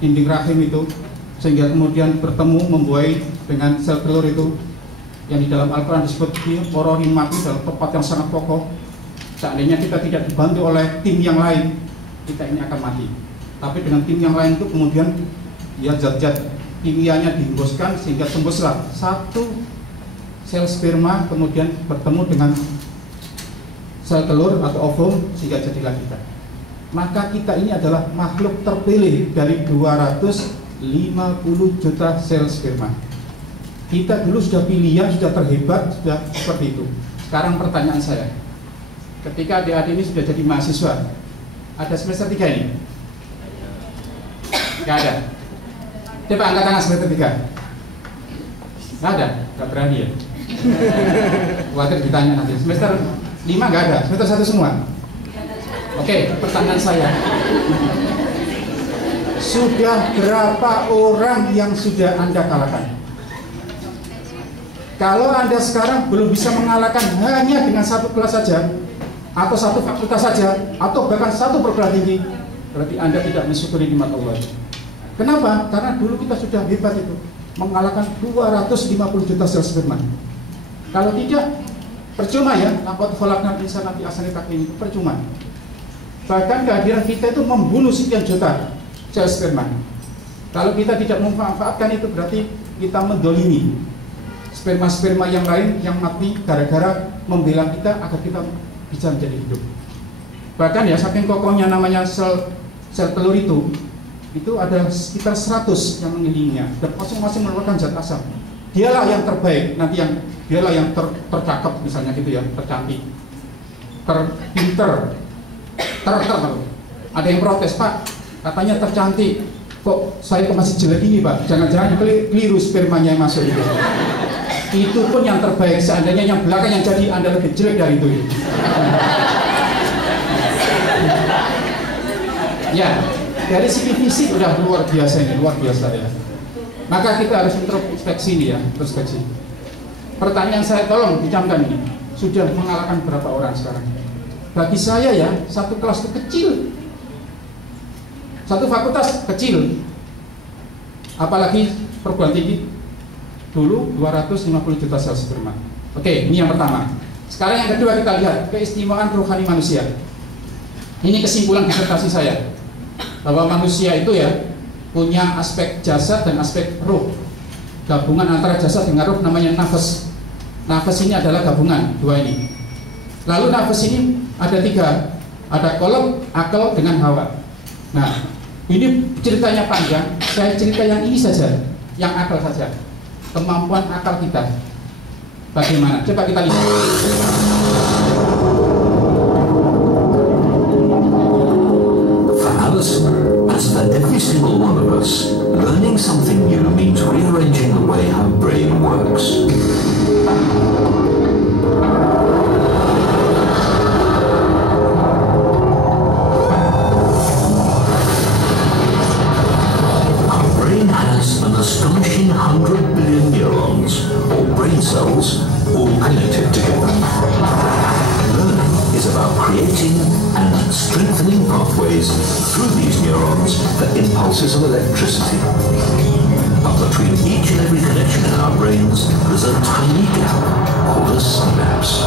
dinding rahim itu, sehingga kemudian bertemu membuai dengan sel telur itu yang di dalam Al-Quran disebut porohin mati dalam tempat yang sangat kokoh. Seandainya kita tidak dibantu oleh tim yang lain, kita ini akan mati. Tapi dengan tim yang lain itu kemudian ya zat-zat kimianya dihembuskan sehingga tembuslah satu sel sperma kemudian bertemu dengan sel telur atau ovum sehingga jadilah kita. Maka kita ini adalah makhluk terpilih dari 250 juta sel sperma. Kita dulu sudah pilihan, sudah terhebat, sudah seperti itu. Sekarang pertanyaan saya, ketika adik-adik ini sudah jadi mahasiswa, ada semester 3 ini? Gak ada. Coba angkat tangan semester 3. Gak ada, gak berani ya. Khawatir ditanya nanti. Semester 5 gak ada, semester 1 semua. Oke, pertanyaan saya, sudah berapa orang yang sudah Anda kalahkan? Kalau Anda sekarang belum bisa mengalahkan hanya dengan satu kelas saja, atau satu fakultas saja, atau bahkan satu perguruan tinggi, berarti Anda tidak mensyukuri nikmat Allah. Kenapa? Karena dulu kita sudah hebat itu, mengalahkan 250 juta sel sperma. Kalau tidak, percuma ya, laqad khalaqnal insana fi ahsani taqwim, percuma. Bahkan kehadiran kita itu membunuh sekian juta sel sperma. Kalau kita tidak memanfaatkan itu, berarti kita mendolimi sperma-sperma yang lain yang mati gara-gara membela kita agar kita bisa menjadi hidup. Bahkan ya, saking kokohnya namanya sel telur itu ada sekitar 100 yang mengelilinginya dan masing-masing mengeluarkan zat asam. Dialah yang terbaik, nanti dialah yang tercakap misalnya gitu ya, tercantik, terpinter, ada yang protes, Pak, katanya tercantik, kok saya masih jelek ini, Pak? Jangan-jangan keliru spermanya yang masuk itu. Itu pun yang terbaik, seandainya yang belakang yang jadi Anda lebih jelek dari itu. Ya, dari segi fisik udah luar biasa ini, luar biasa ya. Maka kita harus introspeksi nih ya, introspeksi. Pertanyaan saya, tolong dicamkan ini, sudah mengalahkan berapa orang sekarang? Bagi saya ya, satu kelas itu kecil, satu fakultas kecil, apalagi perguruan tinggi dulu 250 juta sel sperma. Oke, ini yang pertama. Sekarang yang kedua kita lihat keistimewaan rohani manusia. Ini kesimpulan disertasi saya, bahwa manusia itu ya punya aspek jasad dan aspek ruh. Gabungan antara jasad dengan ruh namanya nafas. Nafas ini adalah gabungan dua ini. Lalu nafas ini ada 3, ada kolom, akal dengan hawa. Nah, ini ceritanya panjang. Saya cerita yang ini saja, yang akal saja. Kemampuan akal kita bagaimana? Coba kita lihat. For Alison, as for every single one of us, learning something new means rearranging the way her brain works. Our brain has an astonishing 100 billion neurons, or brain cells, all connected together. Learning is about creating and strengthening pathways through these neurons for impulses of electricity. But between each and every connection in our brains, there's a tiny gap called a synapse.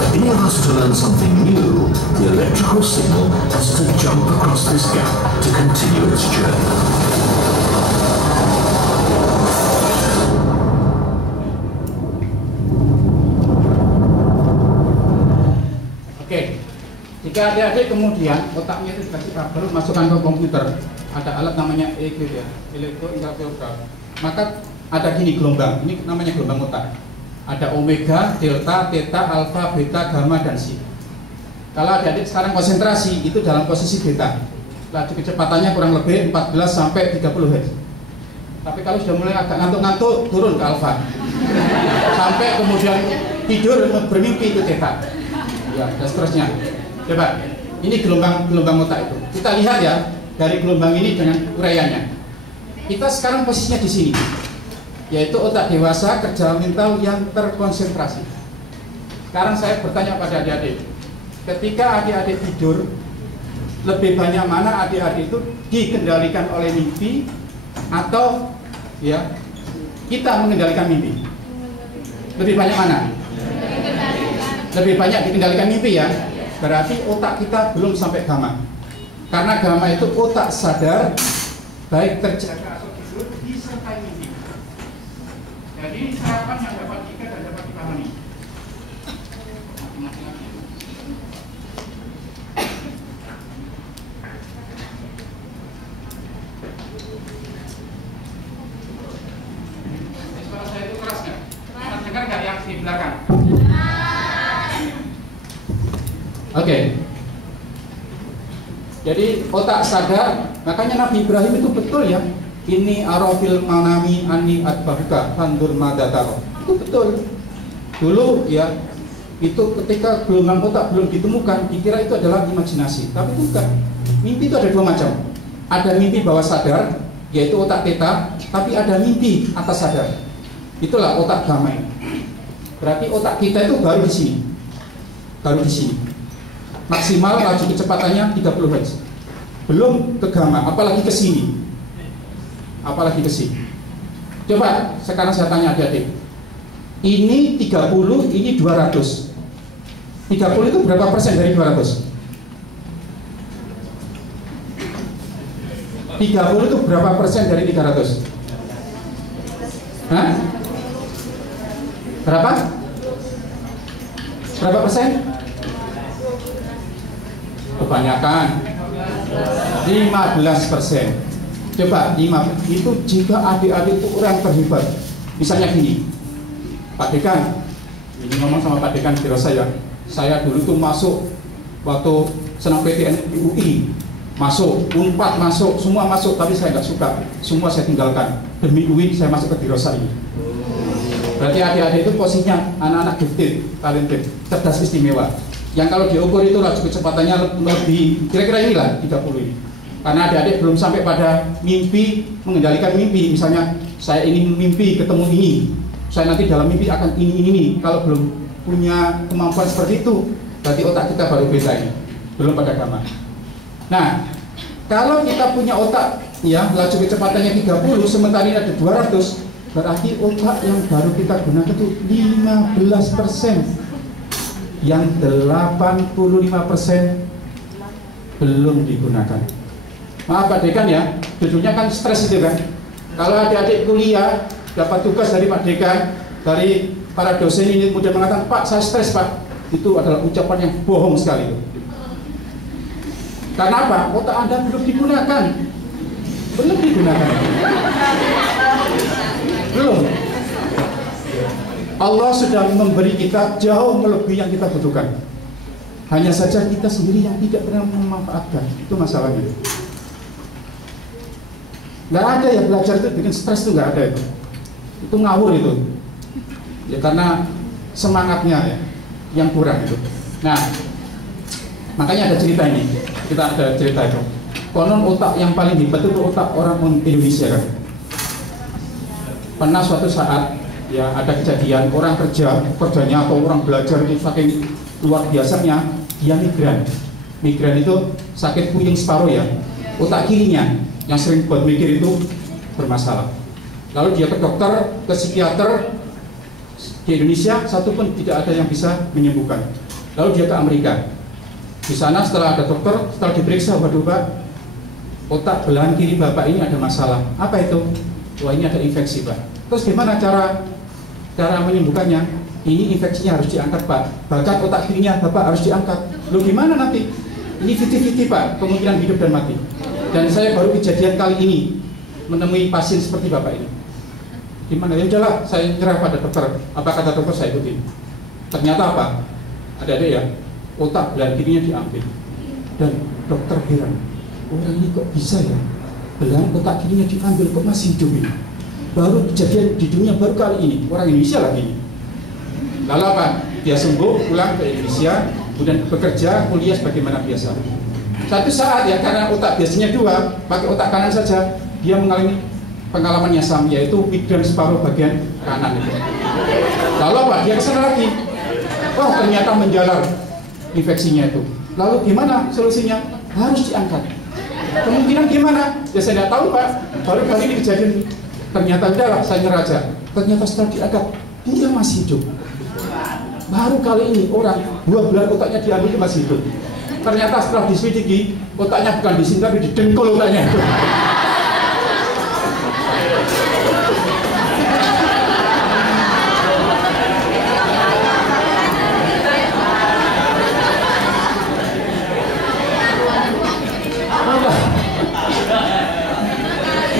For any of us to learn something new, the electrical signal has to jump across this gap to continue its journey. Jika adik-adik kemudian otaknya itu dikasih kabel, masukkan ke komputer, ada alat namanya EEG ya, elektroencephalograph. Maka ada gini gelombang, ini namanya gelombang otak. Ada omega, delta, theta, alpha, beta, gamma, dan sin. Kalau adik-adik sekarang konsentrasi, itu dalam posisi beta. Laju kecepatannya kurang lebih 14 sampai 30 Hz. Tapi kalau sudah mulai agak ngantuk-ngantuk, turun ke alpha. Sampai kemudian tidur bermimpi itu theta. Ya, dan seterusnya. Coba, ini gelombang otak itu. Kita lihat ya dari gelombang ini dengan uraiannya. Kita sekarang posisinya di sini, yaitu otak dewasa kerja mental yang terkonsentrasi. Sekarang saya bertanya pada adik-adik, ketika adik-adik tidur, lebih banyak mana adik-adik itu dikendalikan oleh mimpi atau ya kita mengendalikan mimpi? Lebih banyak mana? Lebih banyak dikendalikan mimpi ya. Berarti otak kita belum sampai gamma. Karena gamma itu otak sadar, baik terjaga atau tidur, disertai mimpi. Jadi sarapan yang dapat kita dan dapat dipahami. Suara saya itu keras nggak? Dengar nggak yang di belakang? Oke. Jadi otak sadar, makanya Nabi Ibrahim itu betul ya. Ini arafil manami ani adbahuka fandur madataro. Itu betul. Dulu ya, itu ketika gelombang otak belum ditemukan, dikira itu adalah imajinasi. Tapi itu bukan. Mimpi itu ada dua macam. Ada mimpi bawah sadar, yaitu otak theta, tapi ada mimpi atas sadar. Itulah otak gamma. Berarti otak kita itu baru di sini. Baru di sini. Maksimal laju kecepatannya 30 Hz. Belum ke gamma, apalagi ke sini. Apalagi ke sini. Coba sekarang saya tanya adik-adik. Ini 30, ini 200. 30 itu berapa persen dari 200? 30 itu berapa persen dari 300? Hah? Berapa? Berapa persen? Kebanyakan 15%. Coba 5 itu jika adik-adik itu orang terhebat. Misalnya gini, Pak Dekan, ini ngomong sama Pak Dekan kira saya dulu tuh masuk waktu senam PTN di UI, masuk, Unpad masuk, semua masuk, tapi saya nggak suka, semua saya tinggalkan demi UI saya masuk ke Dirosa ini. Berarti adik-adik itu posisinya anak-anak gifted, talented, cerdas istimewa. Yang kalau diukur itu laju kecepatannya lebih kira-kira inilah 30 ini. Karena adik-adik belum sampai pada mimpi, mengendalikan mimpi. Misalnya saya ingin mimpi ketemu ini, saya nanti dalam mimpi akan ini. Kalau belum punya kemampuan seperti itu, berarti otak kita baru beda ini, belum pada gamma. Nah, kalau kita punya otak ya laju kecepatannya 30, sementara ini ada 200, berarti otak yang baru kita gunakan itu 15%. Yang 85% belum digunakan. Maaf Pak Dekan ya, judulnya kan stres itu kan. Kalau adik-adik kuliah dapat tugas dari Pak Dekan, dari para dosen ini kemudian mengatakan, Pak saya stres Pak, itu adalah ucapan yang bohong sekali. Karena apa? Otak Anda belum digunakan. Belum digunakan. Belum. Allah sudah memberi kita jauh melebihi yang kita butuhkan. Hanya saja kita sendiri yang tidak pernah memanfaatkan. Itu masalahnya. Nggak ada yang belajar itu bikin stres, itu nggak ada itu. Itu ngawur itu. Ya karena semangatnya ya yang kurang itu. Nah, makanya ada cerita ini. Kita ada cerita itu. Konon otak yang paling hebat itu otak orang Indonesia kan. Pernah suatu saat ya ada kejadian orang kerjanya atau orang belajar itu saking luar biasanya dia migran itu sakit puyeng separuh ya, otak kirinya yang sering buat mikir itu bermasalah. Lalu dia ke dokter, ke psikiater di Indonesia satu pun tidak ada yang bisa menyembuhkan. Lalu dia ke Amerika, di sana setelah ada dokter, setelah diperiksa, waduh Pak, otak belahan kiri Bapak ini ada masalah. Apa itu? Wah ini ada infeksi Pak. Terus gimana cara menyembuhkannya? Ini infeksinya harus diangkat Pak, bahkan otak kirinya Bapak harus diangkat. Loh gimana nanti? Ini 50-50 Pak, kemungkinan hidup dan mati. Dan saya baru kejadian kali ini menemui pasien seperti Bapak ini. Gimana? Ya udahlah, saya nyerah pada dokter. Apa kata dokter saya ikutin. Ternyata apa? Ada ya, otak belahan kirinya diambil. Dan dokter heran, orang ini kok bisa ya? Belahan otak kirinya diambil, kok masih hidup ini? Baru kejadian di dunia baru kali ini, orang Indonesia lagi ini. Lalu apa? Dia sembuh, pulang ke Indonesia, kemudian bekerja, kuliah sebagaimana biasa. Satu saat ya, karena otak biasanya dua, pakai otak kanan saja, dia mengalami pengalaman yang sama, yaitu migran separuh bagian kanan itu. Lalu apa? Dia kesana lagi. Wah ternyata menjalar infeksinya itu. Lalu gimana solusinya? harus diangkat. Kemungkinan gimana? Ya saya tidak tahu Pak, baru kali ini kejadian. Ternyata udahlah, saya nyerah aja. Ternyata setelah diangkat, dia masih hidup. Baru kali ini orang 2 bulan otaknya diambil, dia masih hidup. Ternyata setelah diselidiki, otaknya bukan di sini tapi di dengkul otaknya.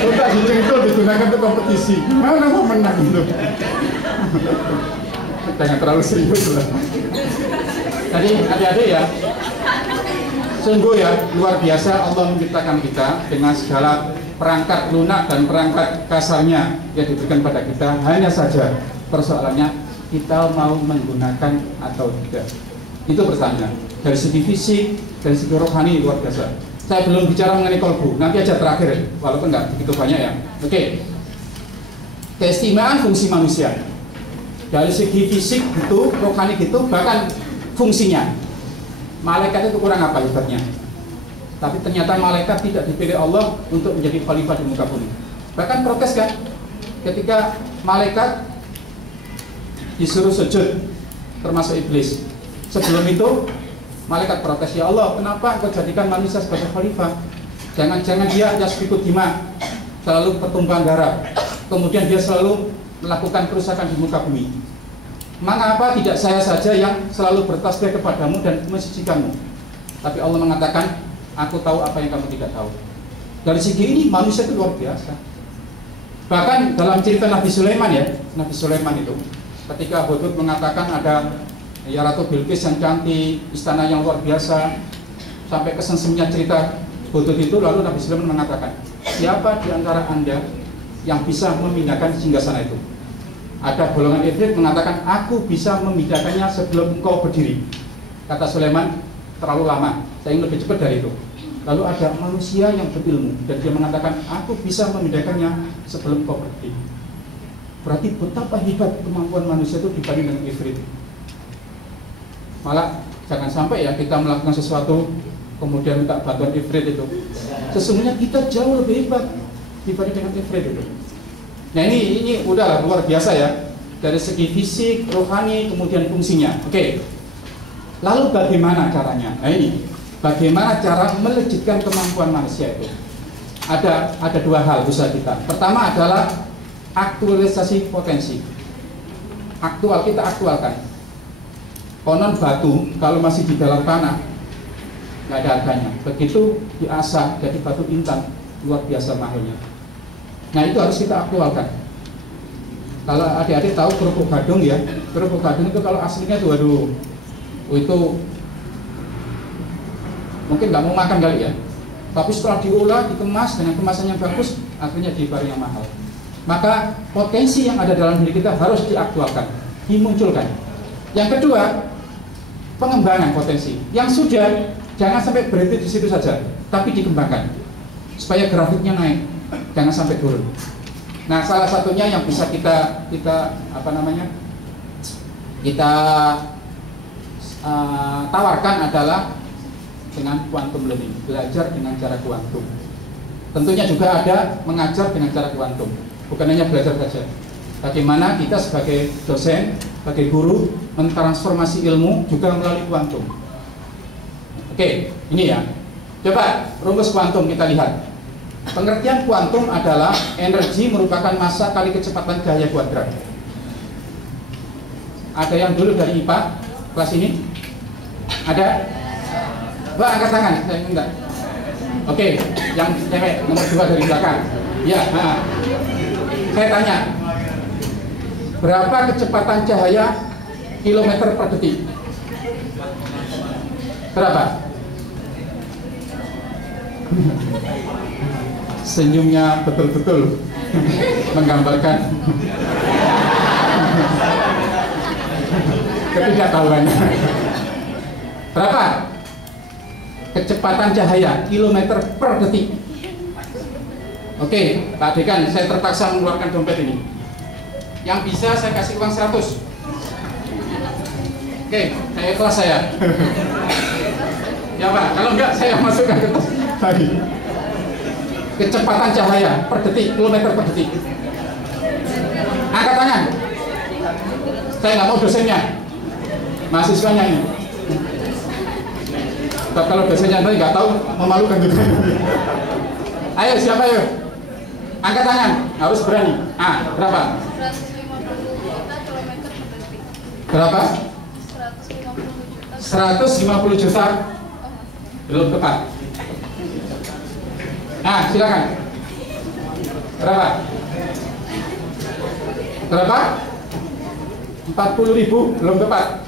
Otak di dengkul digunakan untuk kompetisi. Mana mau menang itu? Jangan terlalu serius lah. Jadi adik-adik ya, sungguh ya luar biasa Allah menciptakan kita dengan segala perangkat lunak dan perangkat kasarnya yang diberikan pada kita. Hanya saja persoalannya kita mau menggunakan atau tidak. Itu pertanyaan. Dari segi fisik, dari segi rohani luar biasa. Saya belum bicara mengenai kolbu, nanti aja terakhir, walaupun nggak begitu banyak ya. Oke. Keistimewaan fungsi manusia. Dari segi fisik gitu, rohani gitu, bahkan fungsinya. Malaikat itu kurang apa hebatnya? Tapi ternyata malaikat tidak dipilih Allah untuk menjadi khalifah di muka bumi. Bahkan protes kan, ketika malaikat disuruh sujud, termasuk iblis. Sebelum itu, malaikat protes, ya Allah, kenapa Engkau jadikan manusia sebagai khalifah? Jangan-jangan dia yasfiku dima, selalu pertumpahan darah. Kemudian dia selalu melakukan kerusakan di muka bumi. Mengapa tidak saya saja yang selalu bertasbih kepadamu dan mensucikanmu? Tapi Allah mengatakan, aku tahu apa yang kamu tidak tahu. Dari segi ini manusia itu luar biasa. Bahkan dalam cerita Nabi Sulaiman ya, Nabi Sulaiman itu ketika Hudhud mengatakan ada ya Ratu Bilqis yang cantik, istana yang luar biasa, sampai kesengseminya cerita Hudhud itu, lalu Nabi Sulaiman mengatakan, siapa di antara Anda yang bisa memindahkan singgasana itu? Ada golongan Ifrit mengatakan, aku bisa memindahkannya sebelum engkau berdiri. Kata Sulaiman, terlalu lama, saya ingin lebih cepat dari itu. Lalu ada manusia yang berilmu dan dia mengatakan, aku bisa memindahkannya sebelum engkau berdiri. Berarti betapa hebat kemampuan manusia itu dibanding dengan Ifrit. Malah jangan sampai ya kita melakukan sesuatu kemudian minta bantuan Ifrit itu. Sesungguhnya kita jauh lebih hebat dibanding dengan Ifrit itu. Nah ini udahlah luar biasa ya, dari segi fisik, rohani, kemudian fungsinya. Oke. Lalu bagaimana caranya? Nah ini, bagaimana cara melejitkan kemampuan manusia itu? Ada 2 hal bisa kita. Pertama adalah aktualisasi potensi. Kita aktualkan. Konon batu kalau masih di dalam tanah nggak ada harganya. Begitu diasah jadi batu intan, luar biasa mahalnya. Nah itu harus kita aktualkan. Kalau adik-adik tahu kerupuk gadung ya, kerupuk gadung itu kalau aslinya tuh waduh, itu mungkin nggak mau makan kali ya. Tapi setelah diolah, dikemas dengan kemasan yang bagus, akhirnya jadi barang yang mahal. Maka potensi yang ada dalam diri kita harus diaktualkan, dimunculkan. Yang kedua, pengembangan potensi. Yang sudah, jangan sampai berhenti di situ saja, tapi dikembangkan supaya grafiknya naik. Jangan sampai turun. Nah, salah satunya yang bisa kita tawarkan adalah dengan quantum learning, belajar dengan cara kuantum. Tentunya juga ada mengajar dengan cara kuantum, bukan hanya belajar saja. Bagaimana kita sebagai dosen, sebagai guru mentransformasi ilmu juga melalui kuantum. Oke, ini ya. Coba rumus kuantum kita lihat. Pengertian kuantum adalah energi merupakan massa kali kecepatan cahaya kuadrat. Ada yang dulu dari IPA kelas ini? Ada? Mbak angkat tangan, saya minta. Oke, yang cewek nomor 2 dari belakang. Ya, saya tanya, berapa kecepatan cahaya kilometer per detik? Berapa? Senyumnya betul-betul menggambarkan ketidaktahuannya. Berapa kecepatan cahaya kilometer per detik? Oke, Pak Dekan, saya terpaksa mengeluarkan dompet ini. Yang bisa saya kasih uang 100. Oke, saya ikhlas saya. Ya Pak, kalau enggak saya masukkan ke tes tadi. Kecepatan cahaya per detik, kilometer per detik. Angkat tangan. Saya nggak mau dosennya, mahasiswanya ini. Kalau dosennya tadi nggak tahu, memalukan juga. Ayo siapa yuk? Angkat tangan, harus berani. Berapa? 150 juta kilometer per detik. Berapa? 150 juta. 150 juta. Belum tepat. Silakan. Berapa? Berapa? 40.000, belum tepat.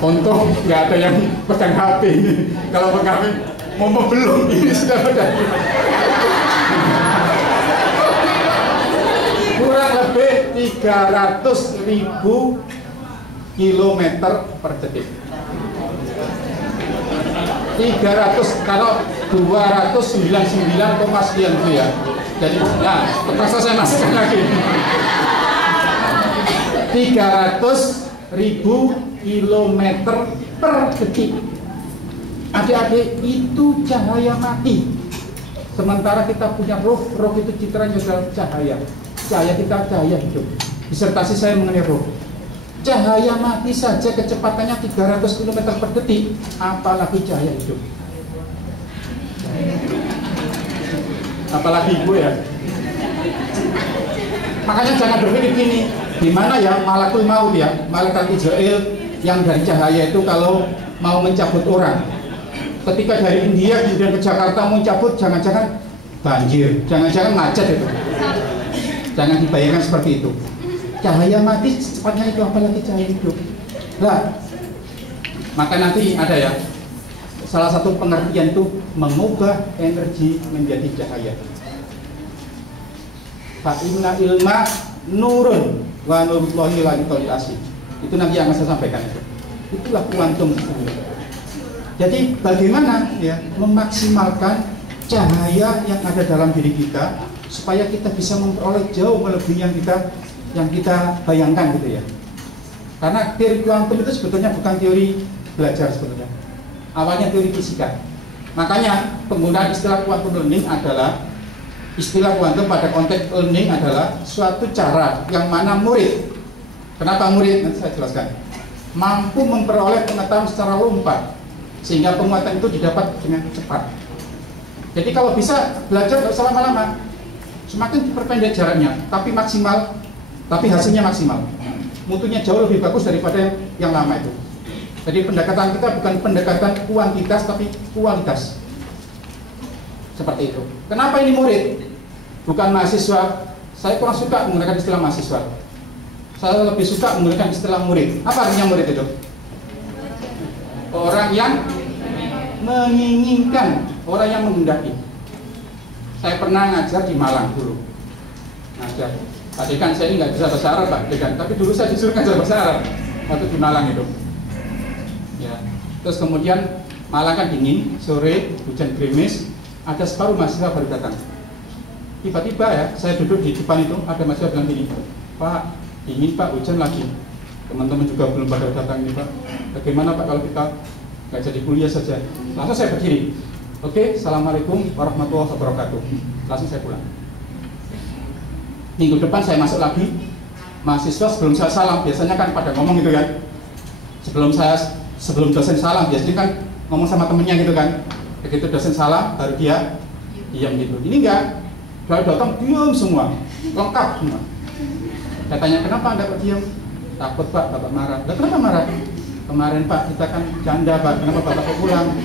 Untung nggak ada yang pegang HP ini. Kalau pegang HP, mau belum ini sudah pegang. Kurang lebih 300.000 kilometer per detik. 300, kalau 299, sekian itu ya. Jadi, terpaksa saya masukkan lagi. 300.000 kilometer per detik. Adik-adik, itu cahaya mati. Sementara kita punya roh itu citranya adalah cahaya. Cahaya kita cahaya hidup. Disertasi saya mengenai roh. Cahaya mati saja kecepatannya 300 km per detik, apalagi cahaya hidup. Apalagi ibu ya. Makanya jangan berpikir gini, di mana ya malakul maut ya, malaikat Israel yang dari cahaya itu kalau mau mencabut orang. Ketika dari India kemudian ke Jakarta mau mencabut, jangan-jangan banjir, jangan-jangan macet itu. Jangan dibayangkan seperti itu. Cahaya mati secepatnya itu, apalagi cahaya hidup. Nah, maka nanti ada ya, salah satu pengertian itu mengubah energi menjadi cahaya. Fa inna ilma nurun wa nurullahi la yutalil asih. Itu nanti yang akan saya sampaikan itu. Itulah kuantum sebenarnya. Jadi bagaimana ya memaksimalkan cahaya yang ada dalam diri kita supaya kita bisa memperoleh jauh melebihi yang kita bayangkan gitu ya. Karena teori kuantum itu sebetulnya bukan teori belajar sebetulnya. Awalnya teori fisika. Makanya penggunaan istilah quantum learning adalah istilah kuantum pada konteks learning adalah suatu cara yang mana murid. Kenapa murid? Nanti saya jelaskan. Mampu memperoleh pengetahuan secara lompat sehingga penguatan itu didapat dengan cepat. Jadi kalau bisa belajar tidak usah lama-lama. Semakin diperpendek jaraknya, tapi maksimal. Tapi hasilnya maksimal, mutunya jauh lebih bagus daripada yang lama itu. Jadi pendekatan kita bukan pendekatan kuantitas tapi kualitas. Seperti itu. Kenapa ini murid? Bukan mahasiswa. Saya kurang suka menggunakan istilah mahasiswa. Saya lebih suka menggunakan istilah murid. Apa artinya murid itu? Orang yang menginginkan, orang yang menghendaki. Saya pernah ngajar di Malang dulu. Ngajar. Tadi kan saya ini nggak bisa bahasa Arab Pak, tapi dulu saya disuruh ngajar bahasa Arab waktu di Malang itu. Ya. Terus kemudian Malang kan dingin, sore hujan gerimis, ada separuh mahasiswa baru datang. Tiba-tiba ya, saya duduk di depan itu, ada mahasiswa bilang gini, Pak, dingin Pak, hujan lagi. Teman-teman juga belum pada datang nih Pak. Bagaimana Pak kalau kita nggak jadi kuliah saja? Langsung saya berdiri. Oke, assalamualaikum warahmatullahi wabarakatuh. Langsung saya pulang. Minggu depan saya masuk lagi, mahasiswa sebelum saya salam, biasanya kan pada ngomong gitu kan. Sebelum dosen salam, biasanya kan ngomong sama temennya gitu kan. Begitu dosen salam, baru dia diam gitu. Ini enggak, kalau datang diam semua, lengkap semua. Saya tanya, kenapa Anda kok diam? Takut Pak, Bapak marah. Lah kenapa marah? Kemarin Pak, kita kan janda Pak, kenapa Bapak kok pulang?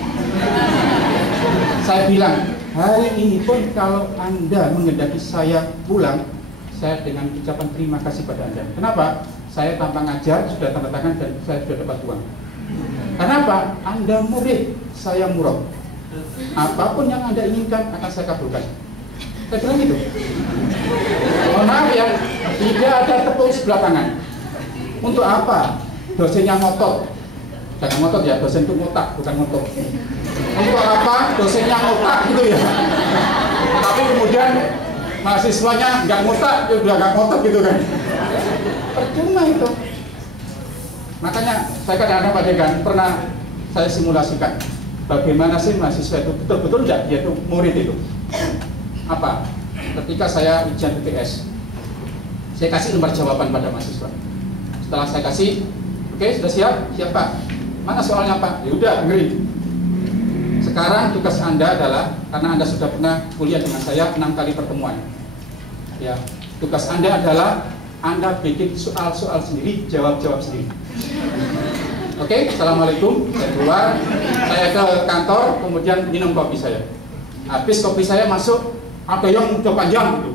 Saya bilang, hari ini pun kalau Anda menghendaki saya pulang, saya dengan ucapan terima kasih pada Anda. Kenapa? Saya tanpa ngajar, sudah tanda tangan dan saya sudah dapat uang. Kenapa? Anda murid, saya murad. Apapun yang Anda inginkan akan saya kabulkan. Saya bilang gitu. Mohon maaf ya, tidak ada tepuk sebelah tangan. Untuk apa? Dosennya ngotot. Jangan ngotot ya, dosen itu ngotak, bukan ngotot. Untuk apa? Dosennya ngotak gitu ya. Tapi kemudian mahasiswanya nggak ngotak, dia udah nggak ngotot gitu kan. Percuma itu. Makanya saya kadang-kadang Pak Dekan pernah saya simulasikan bagaimana sih mahasiswa itu betul-betul enggak dia itu murid itu. Apa? Ketika saya ujian UTS, saya kasih lembar jawaban pada mahasiswa. Setelah saya kasih, oke, sudah siap? Siap Pak. Mana soalnya Pak? Ya udah, dengerin. Sekarang tugas Anda adalah, karena Anda sudah pernah kuliah dengan saya 6 kali pertemuan. Ya, tugas Anda adalah Anda bikin soal-soal sendiri, jawab-jawab sendiri. Oke, assalamualaikum. Saya keluar, saya ke kantor, kemudian minum kopi saya. Habis kopi saya masuk, ada yang udah panjang gitu,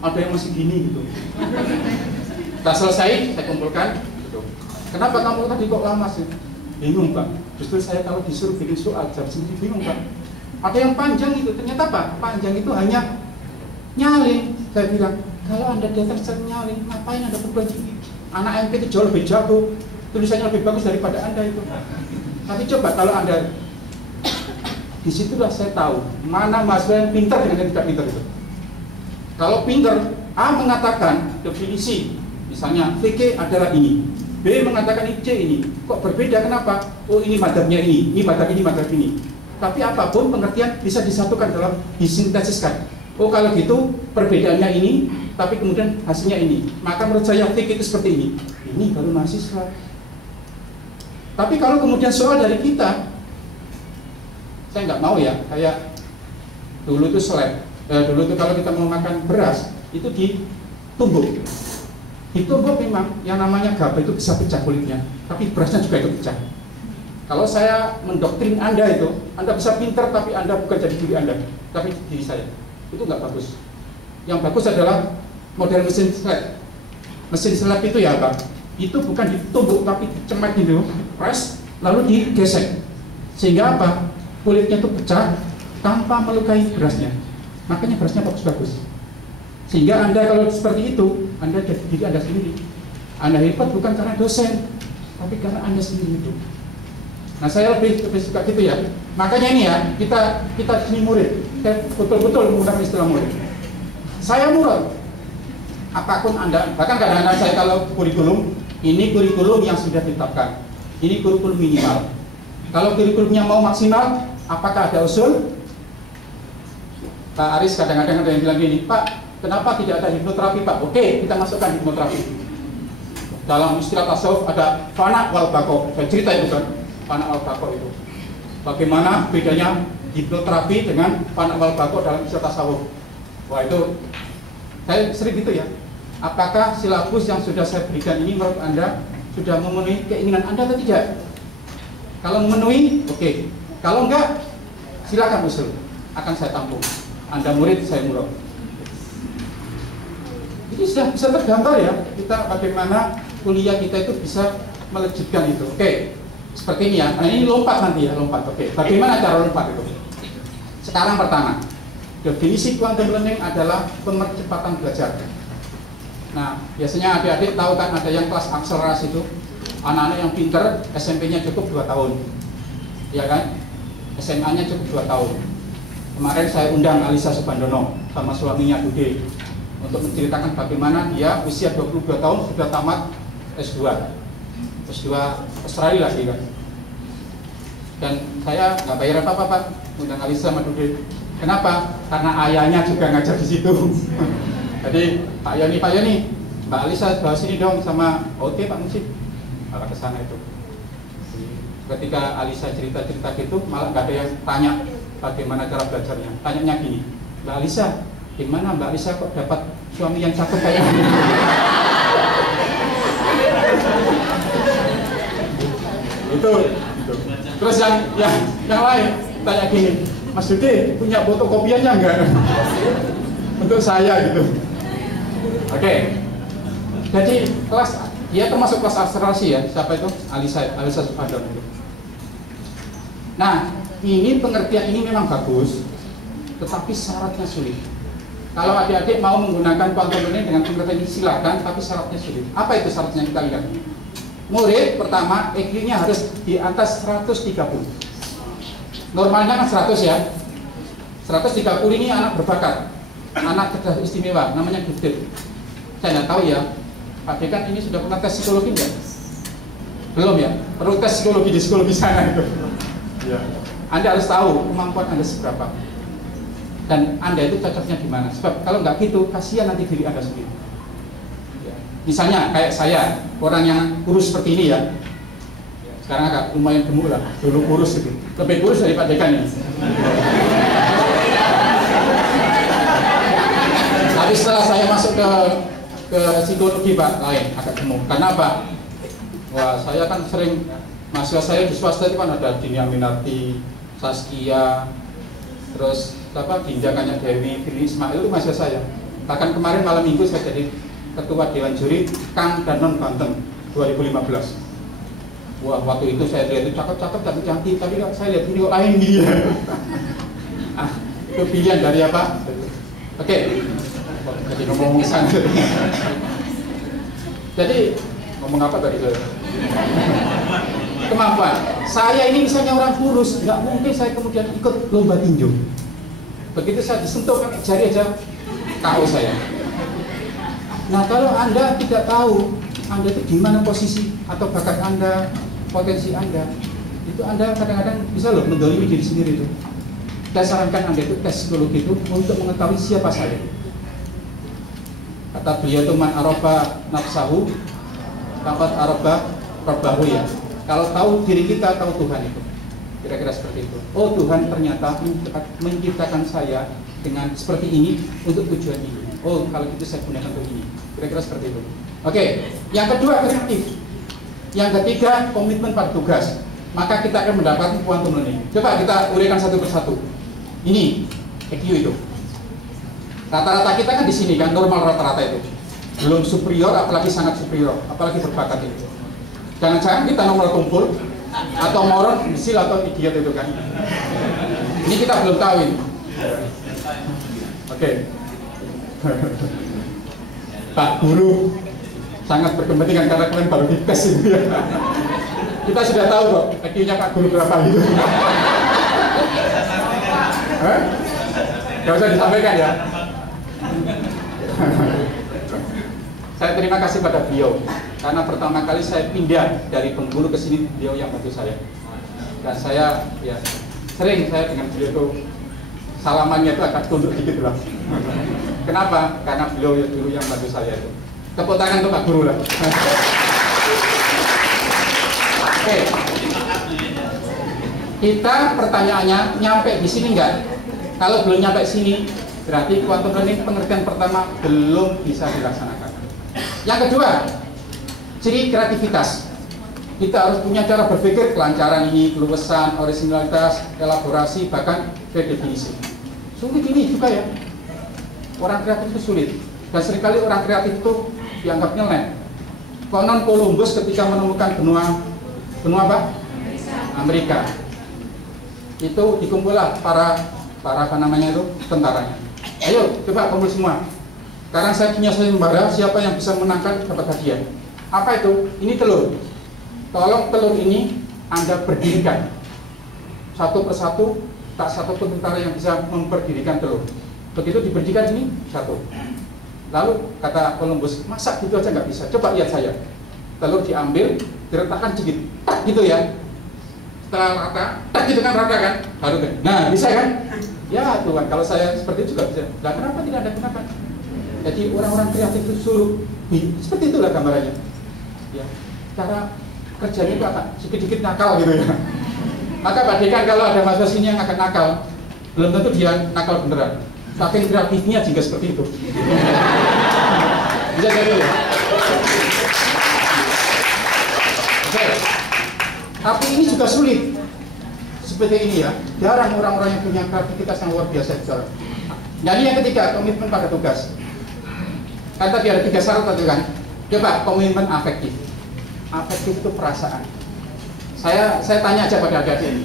ada yang masih gini gitu. Setelah selesai, saya kumpulkan. Gitu. Kenapa kamu tadi kok lama sih? Bingung Pak. Justru saya kalau disuruh bikin soal jawab sendiri bingung Pak. Ada yang panjang itu, ternyata Pak, panjang itu hanya nyalin. Saya bilang, kalau Anda datang secara nyalin, ngapain Anda perguruan tinggi? Anak MP itu jauh lebih jago, tulisannya lebih bagus daripada Anda itu. Tapi coba kalau Anda, disitulah saya tahu mana mahasiswa yang pintar dengan yang tidak pintar itu. Kalau pintar, A mengatakan definisi, misalnya VK adalah ini, B mengatakan ini, C ini, kok berbeda kenapa? Oh ini madhabnya ini madhab ini, madhab ini. Tapi apapun pengertian bisa disatukan dalam disintesiskan. Oh kalau gitu perbedaannya ini, tapi kemudian hasilnya ini. Maka menurut saya VK itu seperti ini. Ini baru mahasiswa. Tapi kalau kemudian soal dari kita, saya nggak mau ya, kayak dulu tuh dulu tuh kalau kita mau makan beras itu ditumbuk. Ditumbuk memang yang namanya gabah itu bisa pecah kulitnya, tapi berasnya juga itu pecah. Kalau saya mendoktrin Anda itu, Anda bisa pintar tapi Anda bukan jadi diri Anda, tapi diri saya. Itu nggak bagus. Yang bagus adalah model mesin slab. Mesin slab itu ya Pak, itu bukan ditumbuk tapi dicemek gitu, press, lalu digesek. Sehingga apa? Kulitnya itu pecah tanpa melukai berasnya. Makanya berasnya bagus-bagus. Sehingga Anda kalau seperti itu, Anda jadi diri Anda sendiri. Anda hebat bukan karena dosen, tapi karena Anda sendiri itu. Nah saya lebih suka gitu ya. Makanya ini ya, kita ini murid. Saya betul-betul menggunakan istilah murid. Saya murid. Apapun Anda, bahkan kadang-kadang saya kalau kurikulum, ini kurikulum yang sudah ditetapkan. Ini kurikulum minimal. Kalau kurikulumnya mau maksimal, apakah ada usul? Pak Aris kadang-kadang ada yang bilang gini, Pak, kenapa tidak ada hipnoterapi Pak? Oke, kita masukkan hipnoterapi. Dalam istilah tasawuf ada fana wal baqo. Saya cerita itu kan, fana wal baqo itu. Bagaimana bedanya hipnoterapi dengan fana wal baqo dalam istilah tasawuf? Wah itu, saya sering gitu ya. Apakah silabus yang sudah saya berikan ini menurut Anda sudah memenuhi keinginan Anda atau tidak? Kalau memenuhi, oke. Kalau enggak, silakan usul, akan saya tampung. Anda murid, saya murid. Jadi sudah bisa tergambar ya, kita bagaimana kuliah kita itu bisa melejitkan itu. Oke, seperti ini ya. Nah ini lompat nanti ya, lompat. Oke, bagaimana cara lompat itu? Sekarang pertama, definisi quantum learning adalah pemercepatan belajar. Nah, biasanya adik-adik tahu kan ada yang kelas akselerasi itu, anak-anak yang pinter, SMP-nya cukup 2 tahun, ya kan? SMA-nya cukup 2 tahun. Kemarin saya undang Alisa Subandono sama suaminya Dude untuk menceritakan bagaimana dia usia 22 tahun sudah tamat S2 Australia lagi kan. Dan saya nggak bayar apa-apa Pak, undang Alisa sama Dude. Kenapa? Karena ayahnya juga ngajar di situ. Jadi Pak Yoni, Mbak Alisa bawa sini dong sama OT Pak Musik. Malah ke sana itu. Ketika Alisa cerita-cerita gitu, malah nggak ada yang tanya bagaimana cara belajarnya. Tanyanya gini, Mbak Alisa, gimana Mbak Alisa kok dapat suami yang cakep kayak gini? Itu. Terus yang lain tanya gini, Mas Dude punya fotokopiannya enggak? Untuk saya gitu. Oke. Jadi kelas dia termasuk kelas akselerasi ya. Siapa itu? Alisa Subandono itu. Nah, ini pengertian ini memang bagus, tetapi syaratnya sulit. Kalau adik-adik mau menggunakan quantum learning dengan pengertian ini silakan, tapi syaratnya sulit. Apa itu syaratnya kita lihat? Murid pertama EQ-nya harus di atas 130. Normalnya kan 100 ya. 130 ini anak berbakat, anak cerdas istimewa, namanya gifted. Saya nggak tahu ya, Pak Dekan ini sudah pernah tes psikologi nggak? Belum ya, perlu tes psikologi di psikologi sana itu. Ya. Anda harus tahu kemampuan Anda seberapa. Dan Anda itu cocoknya di mana. Sebab kalau nggak gitu, kasihan nanti diri Anda sendiri. Ya. Misalnya kayak saya, orang yang kurus seperti ini ya. Sekarang agak lumayan gemuk lah, dulu kurus itu. Lebih kurus dari Pak Dekan ini. Tapi setelah saya masuk ke psikologi Pak, lain, agak gemuk. Karena apa? Wah, saya kan sering, mahasiswa saya di swasta itu kan ada Dini Aminarti, Saskia, terus Dinda Kanyak Dewi, Firly Ismail, itu mahasiswa saya. Bahkan kemarin malam minggu saya jadi ketua Dewan Juri Kang dan Non Banten 2015. Wah, waktu itu saya lihat itu cakep-cakep, cantik, tapi saya lihat video lain dia. Itu pilihan dari apa? Oke. Jadi ngomong sana. Jadi ngomong apa tadi saya? Kemampuan. Saya ini misalnya orang kurus, nggak mungkin saya kemudian ikut lomba tinju. Begitu saya disentuh pakai jari aja, KO saya. Nah, kalau Anda tidak tahu Anda itu di mana posisi atau bakat Anda, potensi Anda, itu Anda kadang-kadang bisa loh mendolimi diri sendiri itu. Saya sarankan Anda itu tes psikologi itu untuk mengetahui siapa saya. Kata beliau itu man aroba nafsahu tapat aroba rabbahu ya. Kalau tahu diri kita, tahu Tuhan itu. Kira-kira seperti itu. Oh, Tuhan ternyata menciptakan saya dengan seperti ini untuk tujuan ini. Oh, kalau gitu saya gunakan untuk ini. Kira-kira seperti itu. Oke, yang kedua kreatif. Yang ketiga komitmen pada tugas. Maka kita akan mendapatkan quantum learning. Coba kita uraikan satu persatu. Ini EQ itu. Rata-rata kita kan di sini kan, normal rata-rata itu. Belum superior, apalagi sangat superior, apalagi berbakat itu. Jangan-jangan kita nomor kumpul atau moron, misil atau idiot itu kan. Ini kita belum tahu ini. Oke. Pak Guru sangat berkepentingan karena kalian baru dites itu ya. Kita sudah tahu kok EQ-nya Pak Guru berapa gitu. Gak usah disampaikan ya. Saya terima kasih pada beliau karena pertama kali saya pindah dari Bengkulu ke sini, beliau yang bantu saya. Dan saya ya sering saya dengan beliau itu salamannya itu agak tunduk dikit lah. Kenapa? Karena beliau dulu yang bantu saya itu. Tepuk tangan untuk Pak Guru lah. Oke. Kita pertanyaannya nyampe di sini enggak? Kalau belum nyampe sini, berarti quantum learning pengertian pertama belum bisa dilaksanakan. Yang kedua, ciri kreativitas. Kita harus punya cara berpikir, kelancaran ini, keluasan, originalitas, elaborasi, bahkan redefinisi. Sulit ini juga ya. Orang kreatif itu sulit. Dan seringkali orang kreatif itu dianggap nyeleneh. Konon Columbus ketika menemukan benua apa? Amerika. Itu dikumpullah para apa namanya itu tentaranya. Ayo coba kumpul semua. Sekarang saya punya sayembara, siapa yang bisa menangkan dapat hadiah. Apa itu? Ini telur. Tolong telur ini Anda berdirikan. Satu persatu, tak satu pun tentara yang bisa memperdirikan telur. Begitu diberdirikan ini, satu. Lalu kata Columbus, masa gitu aja nggak bisa? Coba lihat saya. Telur diambil, diletakkan sedikit, tak gitu ya. Setelah rata, tak gitu kan rata kan? Baru kan? Nah, bisa kan? Ya Tuhan, kalau saya seperti itu juga bisa. Nah, kenapa tidak Anda gunakan? Jadi orang-orang kreatif itu suruh, seperti itulah gambarannya. Ya, cara kerjanya itu akan sedikit-sedikit nakal gitu ya. Maka Pak Dekan kalau ada mahasiswa sini yang akan nakal, belum tentu dia nakal beneran. Saking kreatifnya jika seperti itu. Bisa jadi ya. Oke. Tapi ini juga sulit. Seperti ini ya. Jarang orang-orang yang punya kreativitas yang luar biasa juga. Nah, ini yang ketiga, komitmen pada tugas. Kan tadi ada 3 syarat tadi kan. Coba komitmen afektif. Afektif itu perasaan. Saya tanya aja pada adik-adik ini.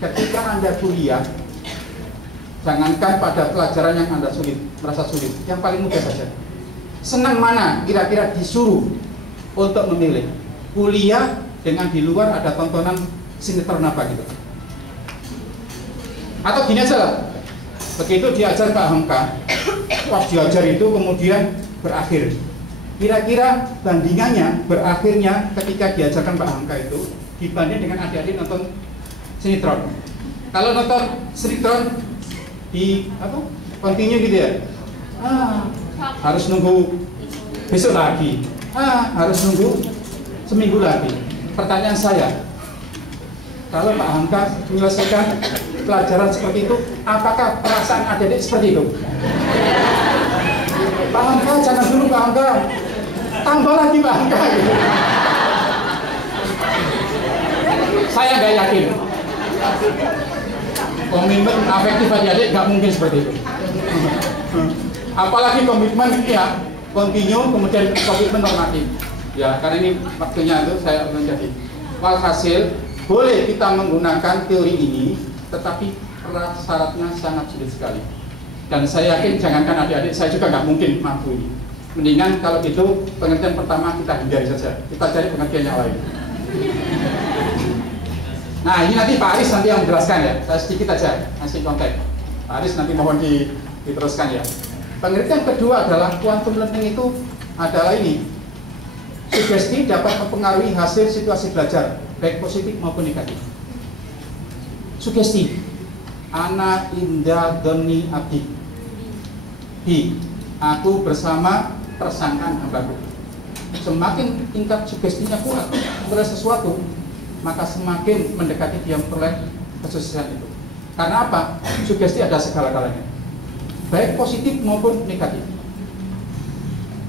Ketika Anda kuliah, jangankan pada pelajaran yang Anda merasa sulit, yang paling mudah saja. Senang mana kira-kira disuruh untuk memilih? Kuliah dengan di luar ada tontonan sinetron apa gitu. Atau gini aja lah. Begitu diajar Pak Hamka, pas diajar itu kemudian berakhir. Kira-kira bandingannya berakhirnya ketika diajarkan Pak Hamka itu dibanding dengan adik-adik nonton sinetron. Kalau nonton sinetron di apa? Continue gitu ya. Harus nunggu besok lagi. Harus nunggu seminggu lagi. Pertanyaan saya, kalau Pak Hamka menyelesaikan pelajaran seperti itu, apakah perasaan adik-adik seperti itu? Pak Hamka, jangan dulu Pak Hamka, tambah lagi Pak Hamka. Saya nggak yakin. Komitmen afektif adik-adik nggak mungkin seperti itu. Apalagi komitmen ya, continue, kemudian komitmen normatif. Ya, karena ini waktunya itu saya menjadi. Walhasil, boleh kita menggunakan teori ini, tetapi syaratnya sangat sulit sekali. Dan saya yakin, jangankan adik-adik, saya juga nggak mungkin mampu ini. Mendingan kalau itu pengertian pertama kita hindari saja, kita cari pengertian yang lain. Nah, ini nanti Pak Aris nanti yang menjelaskan ya, saya sedikit aja ngasih konteks. Pak Aris nanti mohon diteruskan ya. Pengertian kedua adalah quantum learning itu adalah ini, sugesti dapat mempengaruhi hasil situasi belajar, baik positif maupun negatif. Sugesti, ana inda doni abdi, aku bersama persangkaan hambaku. Semakin tingkat sugestinya kuat kepada sesuatu, maka semakin mendekati dia memperoleh kesuksesan itu. Karena apa? Sugesti ada segala-galanya, baik positif maupun negatif.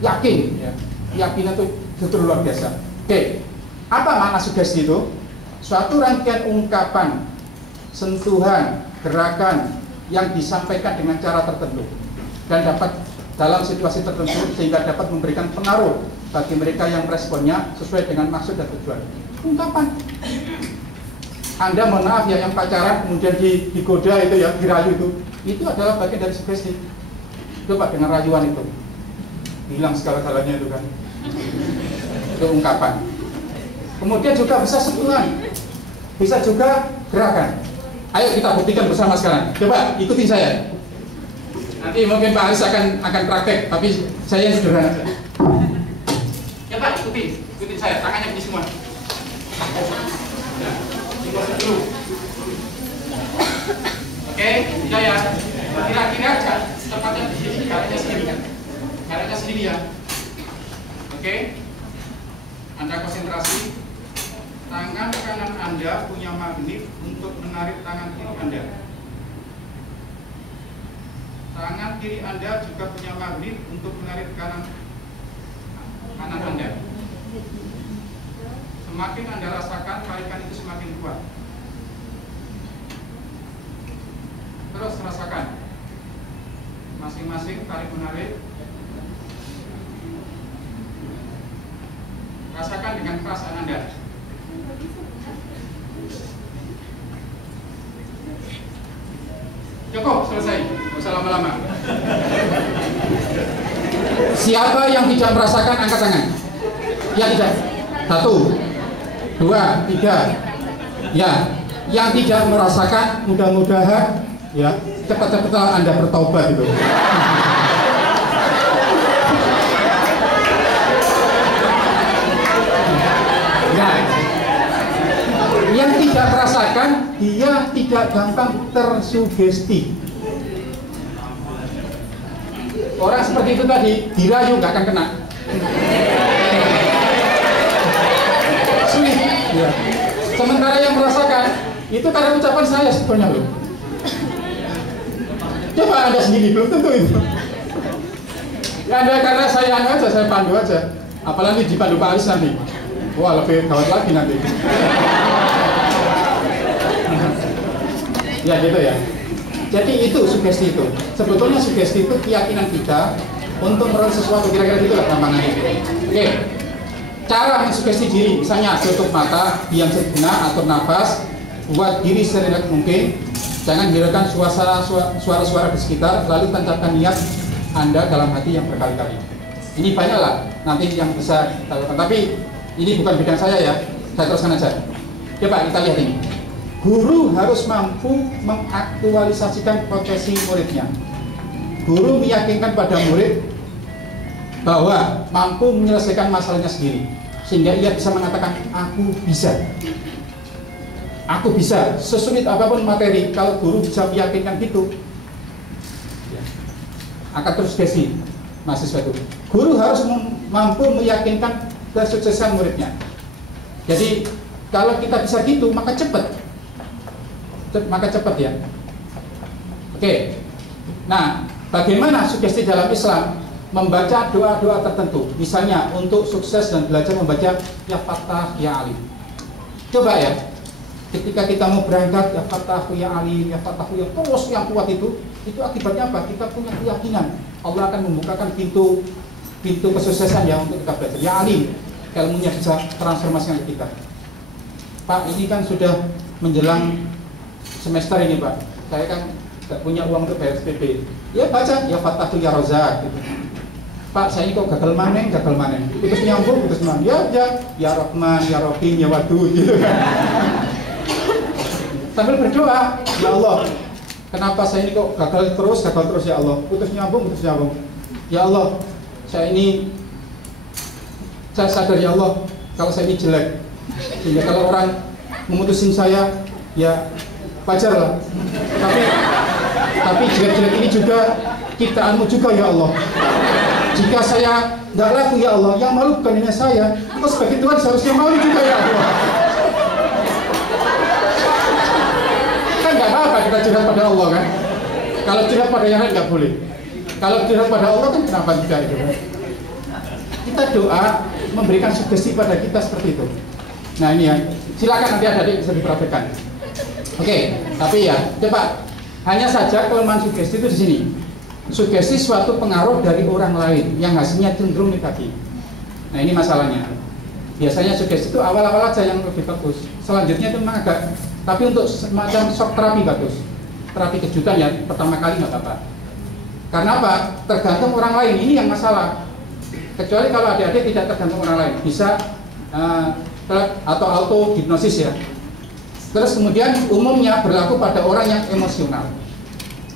Yakin, ya, yakin itu betul luar biasa. Oke, apa makna sugesti itu? Suatu rangkaian ungkapan, sentuhan, gerakan yang disampaikan dengan cara tertentu dan dapat dalam situasi tertentu sehingga dapat memberikan pengaruh bagi mereka yang meresponnya sesuai dengan maksud dan tujuan. Ungkapan. Anda mohon maaf ya, yang pacaran kemudian digoda itu ya, dirayu itu adalah bagian dari sugesti. Coba dengan rayuan itu, hilang segala-galanya itu kan. Itu ungkapan. Kemudian juga bisa sentuhan, bisa juga gerakan. Ayo kita buktikan bersama sekarang. Coba ikutin saya. Nanti mungkin Pak Aris akan praktek, tapi saya yang sederhana saja. Coba ikutin saya. Tangannya begini semua. Nah, diposisi dulu. Oke, sudah ya. Kira-kira aja tempatnya di sini, caranya segini kan? Caranya segini ya. Oke. Anda konsentrasi. Tangan kanan Anda punya magnet untuk menarik tangan kiri Anda. Tangan kiri Anda juga punya magnet untuk menarik kanan Anda. Semakin Anda rasakan, tarikan itu semakin kuat. Terus rasakan. Masing-masing tarik menarik. Rasakan dengan perasaan Anda. Cukup, selesai. Tidak usah lama-lama. Siapa yang tidak merasakan, angkat tangan. Ya, tidak. 1, 2, 3. Ya, yang tidak merasakan, mudah-mudahan ya cepat-cepat Anda bertaubat itu. Nah, yang tidak merasakan, dia tidak gampang tersugesti. Orang seperti itu tadi dirayu nggak akan kena. Sulit. Ya. Sementara yang merasakan itu karena ucapan saya sebetulnya loh. Coba Anda sendiri, belum tentu itu. Ya, Anda karena saya aja, saya pandu aja. Apalagi dipandu Pak Aris nanti. Wah, lebih gawat lagi nanti. Ya gitu ya. Jadi itu sugesti itu. Sebetulnya sugesti itu keyakinan kita untuk merasa sesuatu, kira-kira gitulah gampangannya. Oke. Cara mensugesti diri, misalnya tutup mata, diam sejenak, atur nafas, buat diri serendah mungkin. Jangan hiraukan suara-suara di sekitar, lalu tancapkan niat Anda dalam hati yang berkali-kali. Ini banyaklah nanti yang bisa kita lakukan. Tapi ini bukan bidang saya ya, saya teruskan aja. Coba kita lihat ini. Guru harus mampu mengaktualisasikan potensi muridnya. Guru meyakinkan pada murid bahwa mampu menyelesaikan masalahnya sendiri, sehingga ia bisa mengatakan aku bisa. Aku bisa, sesulit apapun materi, kalau guru bisa meyakinkan gitu, akan terus gesi mahasiswa itu. Guru harus mampu meyakinkan kesuksesan muridnya. Jadi kalau kita bisa gitu, maka cepat ya. Oke. Nah, bagaimana sugesti dalam Islam? Membaca doa-doa tertentu, misalnya untuk sukses dan belajar membaca ya Fattah ya Alim. Coba ya, ketika kita mau berangkat ya Fattah ya Alim, ya Fattah ya terus yang kuat itu akibatnya apa? Kita punya keyakinan Allah akan membukakan pintu kesuksesan ya untuk kita belajar. Ya Alim, ilmunya bisa transformasi kita. Pak, ini kan sudah menjelang semester ini Pak, saya kan gak punya uang untuk bayar SPP. Ya baca ya Fattah ya Rozak gitu. Pak, saya ini kok gagal manen, putus nyambung, ya Rahman, ya Rahim, ya Wadud gitu kan. Sambil berdoa, ya Allah, kenapa saya ini kok gagal terus ya Allah, putus nyambung. Ya Allah, saya sadar ya Allah, kalau saya ini jelek, sehingga kalau orang memutusin saya, ya wajar lah. Tapi jelek-jelek ini juga ciptaanmu juga ya Allah. Jika saya nggak laku ya Allah, yang malu bukan hanya saya, kau sebagai Tuhan seharusnya malu juga ya Allah. Kan nggak apa-apa kita curhat pada Allah kan? Kalau curhat pada yang lain nggak boleh. Kalau curhat pada Allah kan kenapa tidak itu? Kita doa memberikan sugesti pada kita seperti itu. Nah ini ya, silakan nanti adik-adik bisa diperhatikan. Oke, tapi ya coba hanya saja kelemahan sugesti itu di sini. Sugesti suatu pengaruh dari orang lain yang hasilnya cenderung negatif. Nah ini masalahnya. Biasanya sugesti itu awal-awal aja yang lebih bagus. Selanjutnya itu memang agak, tapi untuk semacam shock terapi bagus. Terapi kejutan ya pertama kali nggak apa-apa. Karena apa? Tergantung orang lain, ini yang masalah. Kecuali kalau adik-adik tidak tergantung orang lain, bisa atau auto hipnosis ya. Terus kemudian umumnya berlaku pada orang yang emosional,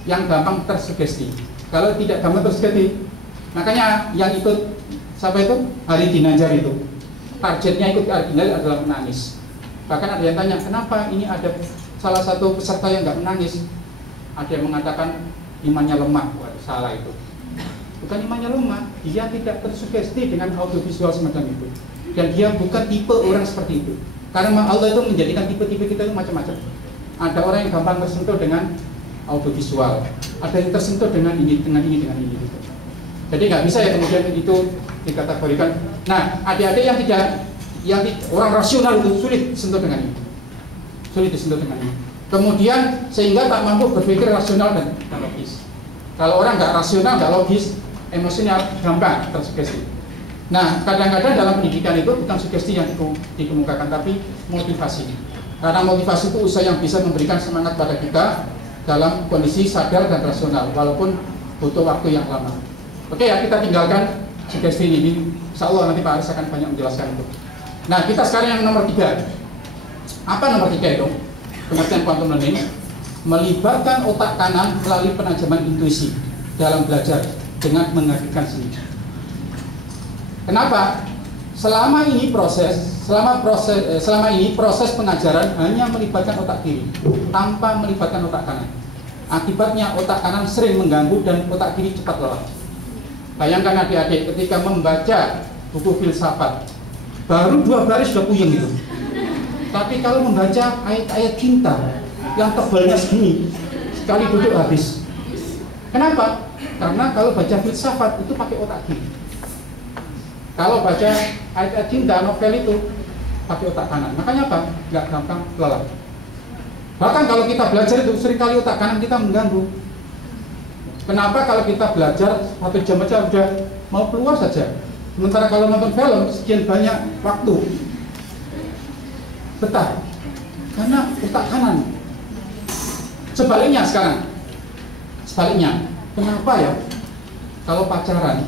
yang gampang tersugesti. Kalau tidak gampang tersugesti, makanya yang ikut siapa itu? Hari Ginanjar itu, targetnya ikut Hari Ginanjar adalah menangis. Bahkan ada yang tanya, kenapa ini ada salah satu peserta yang nggak menangis? Ada yang mengatakan imannya lemah. Wah, salah itu. Bukan imannya lemah, dia tidak tersugesti dengan audiovisual semacam itu. Dan dia bukan tipe orang seperti itu. Karena Allah itu menjadikan tipe-tipe kita itu macam-macam. Ada orang yang gampang tersentuh dengan audiovisual, ada yang tersentuh dengan ini gitu. Jadi nggak bisa ya kemudian itu dikategorikan. Nah, adik-adik yang orang rasional itu sulit disentuh dengan ini. Kemudian sehingga tak mampu berpikir rasional dan logis. Kalau orang nggak rasional, nggak logis, emosinya gampang tersugesti. Nah, kadang-kadang dalam pendidikan itu bukan sugesti yang dikemukakan, tapi motivasi. Karena motivasi itu usaha yang bisa memberikan semangat pada kita dalam kondisi sadar dan rasional, walaupun butuh waktu yang lama. Oke ya, kita tinggalkan sugesti ini. Insya Allah nanti Pak Aris akan banyak menjelaskan itu. Nah, kita sekarang yang nomor 3. Apa nomor 3 itu? Pengertian quantum learning melibatkan otak kanan melalui penajaman intuisi dalam belajar dengan menghadirkan seni. Kenapa? Selama ini proses pengajaran hanya melibatkan otak kiri tanpa melibatkan otak kanan. Akibatnya otak kanan sering mengganggu dan otak kiri cepat lelah. Bayangkan adik-adik ketika membaca buku filsafat, baru 2 baris sudah puyeng gitu. Tapi kalau membaca ayat-ayat cinta yang tebalnya segini, sekali duduk habis. Kenapa? Karena kalau baca filsafat itu pakai otak kiri. Kalau baca ayat cinta, novel itu pakai otak kanan. Makanya apa? Nggak gampang lelah. Bahkan kalau kita belajar itu seringkali otak kanan kita mengganggu. Kenapa kalau kita belajar 1 jam aja udah mau keluar saja. Sementara kalau nonton film sekian banyak waktu betah. Karena otak kanan. Sebaliknya sekarang. Kenapa ya? Kalau pacaran,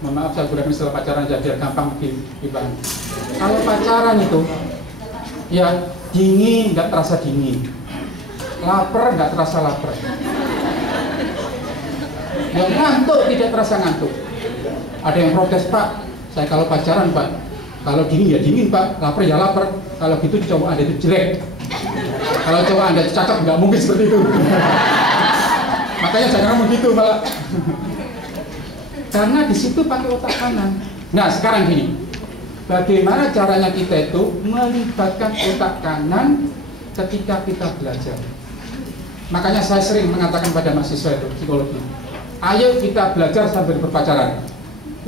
mohon maaf saya gunakan istilah pacaran aja biar gampang dipahami. Kalau pacaran itu ya dingin nggak terasa dingin, lapar nggak terasa lapar, yang ngantuk tidak terasa ngantuk. Ada yang protes, Pak, saya kalau pacaran, Pak, kalau dingin ya dingin, Pak, lapar ya lapar. Kalau gitu cowok Anda itu jelek. Kalau cowok Anda cakep, nggak mungkin seperti itu. Makanya jangan ngomong gitu, Pak. Karena di situ pakai otak kanan. Nah, sekarang gini, bagaimana caranya kita itu melibatkan otak kanan ketika kita belajar? Makanya saya sering mengatakan pada mahasiswa itu psikologi, ayo kita belajar sambil berpacaran.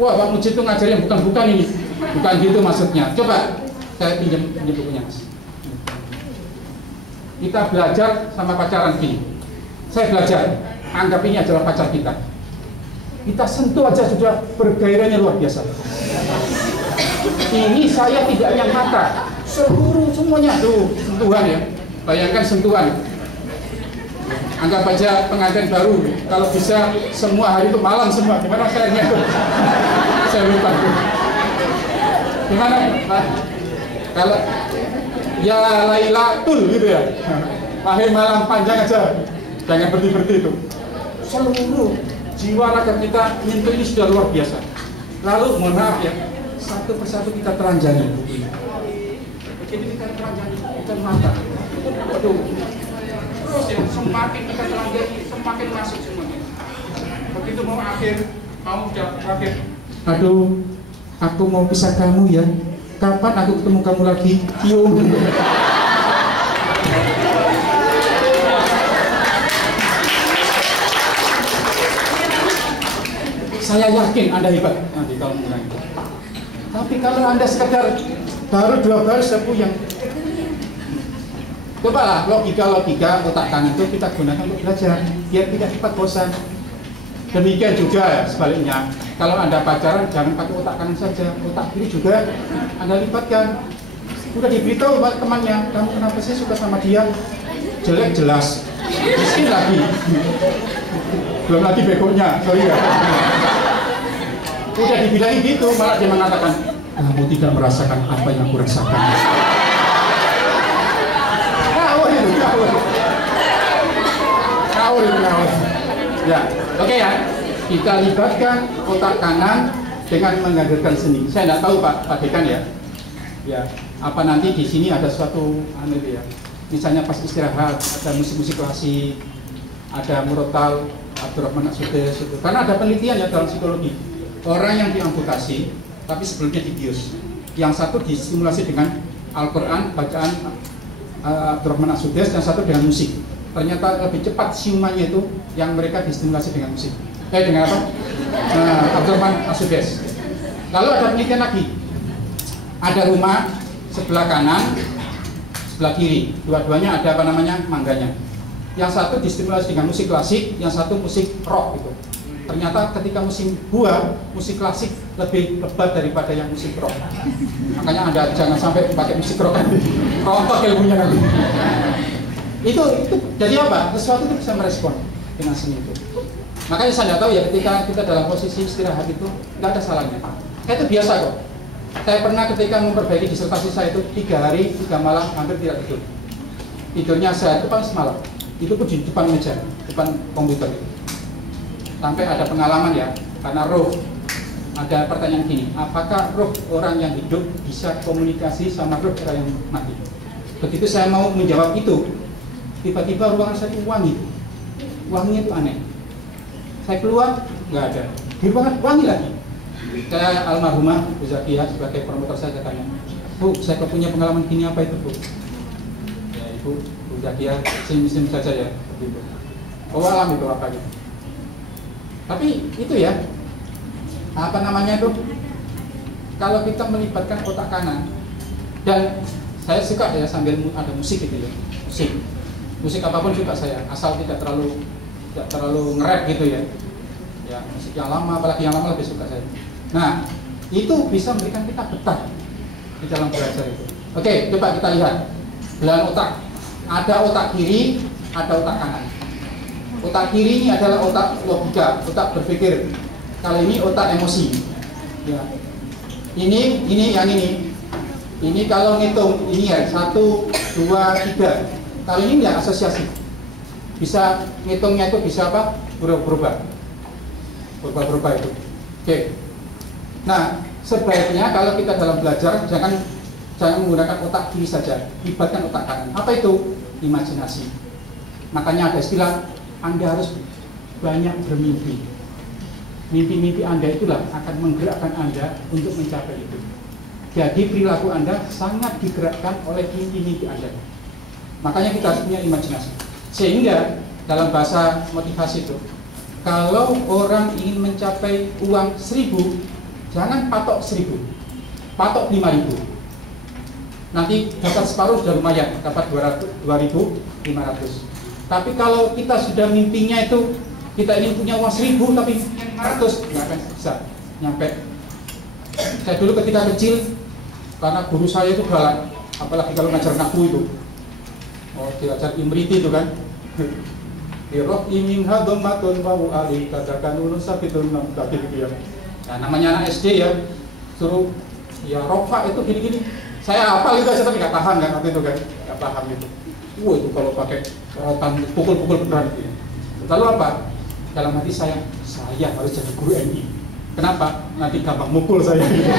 Wah, Pak Muji itu ngajar yang bukan-bukan ini. Bukan gitu maksudnya. Coba saya pinjam bukunya, Mas. Kita belajar sama pacaran gini. Saya belajar, anggap ini adalah pacar kita. Kita sentuh aja sudah bergairahnya luar biasa. Ini saya tidak yang mata, seluruh semuanya tuh sentuhan ya. Bayangkan sentuhan. Anggap aja pengantin baru, kalau bisa semua hari itu malam semua. Gimana saya nyetur? Saya lupa tuh. Gimana? Nah, kalau ya Lailatul gitu ya. Akhir malam panjang aja. Jangan berhenti-berhenti itu. Seluruh jiwa raga kita menyentuh ini sudah luar biasa. Lalu mohon maaf ya, satu persatu kita telanjangi. Begitu kita telanjangi, kita mata. Aduh. Terus ya, semakin kita telanjangi, semakin masuk semuanya. Begitu mau akhir, mau udah akhir. Aduh, aku mau pisah kamu ya. Kapan aku ketemu kamu lagi? Cium. Saya yakin Anda hebat nanti kalau mengulangi. Tapi kalau Anda sekedar baru 2 baris sepuyang, cobalah logika otak kanan itu kita gunakan untuk belajar biar tidak cepat bosan. Demikian juga sebaliknya, kalau Anda pacaran jangan pakai otak kanan saja, otak kiri juga Anda libatkan. Udah diberitahu temannya, kamu kenapa sih suka sama dia? Jelek jelas, miskin lagi, belum lagi begonya, sorry ya. Udah dibilangin gitu, malah dia mengatakan, kamu tidak merasakan apa yang aku rasakan. Kawul. Ya, oke ya. Kita libatkan otak kanan dengan menghadirkan seni. Saya tidak tahu Pak Dekan ya. Ya, apa nanti di sini ada suatu ya. Misalnya pas istirahat ada musik-musik klasik, ada murotal, Abdurrahman As-Sudais itu. Karena ada penelitian ya dalam psikologi. Orang yang diamputasi tapi sebelumnya dibius. Yang satu distimulasi dengan Al-Quran, bacaan Abdurrahman As-Sudais, yang satu dengan musik. Ternyata lebih cepat siumannya itu yang mereka distimulasi dengan musik. Dengan apa? Abdurrahman As-Sudais. Lalu ada penelitian lagi. Ada rumah sebelah kanan, sebelah kiri. Dua-duanya ada apa namanya? Mangganya. Yang satu distimulasi dengan musik klasik, yang satu musik rock gitu. Ternyata ketika musim buah, musik klasik lebih lebat daripada yang musik rock. Makanya Anda jangan sampai pakai musik rock nanti. Rontok ilmunya nanti. Itu jadi apa? Sesuatu itu bisa merespon dengan seni itu. Makanya saya nggak tahu ya ketika kita dalam posisi istirahat itu nggak ada salahnya. Itu biasa kok. Saya pernah ketika memperbaiki disertasi saya itu 3 hari 3 malam hampir tidak tidur. Tidurnya saya itu paling semalam. Itu pun di depan meja, depan komputer itu. Sampai ada pengalaman ya, karena roh ada pertanyaan gini, apakah roh orang yang hidup bisa komunikasi sama roh orang yang mati? Begitu saya mau menjawab itu, tiba-tiba ruangan saya itu wangi, wanginya itu aneh. Saya keluar, nggak ada, di ruangan wangi lagi. Saya almarhumah Bu Zakia sebagai promotor saya tanya, Bu, saya punya pengalaman gini, apa itu Bu? Ya Ibu, Bu Zakia, sim saja ya, begitu. Oh alam itu apa gitu. Tapi itu ya, apa namanya itu, kalau kita melibatkan otak kanan, dan saya suka ya sambil ada musik gitu ya, musik apapun suka saya, asal tidak terlalu nge-rap gitu ya, ya musik yang lama, apalagi yang lama lebih suka saya. Nah, itu bisa memberikan kita betah di dalam belajar itu. Oke, coba kita lihat belahan otak, ada otak kiri, ada otak kanan. Otak kiri ini adalah otak logika, otak berpikir. Kali ini otak emosi. Ya. Ini yang ini. Ini kalau ngitung ini ya 1, 2, 3. Kali ini ya asosiasi. Bisa ngitungnya itu bisa apa? Berubah itu. Oke. Nah, sebaiknya kalau kita dalam belajar jangan menggunakan otak kiri saja, libatkan otak kanan. Apa itu? Imajinasi. Makanya ada istilah, Anda harus banyak bermimpi. Mimpi-mimpi Anda itulah akan menggerakkan Anda untuk mencapai itu. Jadi perilaku Anda sangat digerakkan oleh mimpi-mimpi Anda. Makanya kita harus punya imajinasi. Sehingga dalam bahasa motivasi itu, kalau orang ingin mencapai uang 1.000, jangan patok 1.000, patok 5.000. Nanti dapat separuh sudah lumayan, dapat 2.500. Tapi kalau kita sudah mimpinya itu kita ingin punya uang 1.000 tapi 500, nggak akan bisa nyampe. Saya dulu ketika kecil, karena guru saya itu galak, apalagi kalau ngajar naku itu, diajar imriti itu kan, Irok imin hadomatun bawu ali katakan ulun sakitun namkati gitu ya. Nah, namanya anak SD ya, suruh ya rofa itu gini-gini. Saya hafal itu aja tapi nggak paham kan waktu itu kan, nggak paham itu. Itu kalau pakai pukul-pukul beneran gitu. Lalu apa? Dalam hati saya harus jadi guru MI. Kenapa? Nanti gampang mukul saya. Gitu.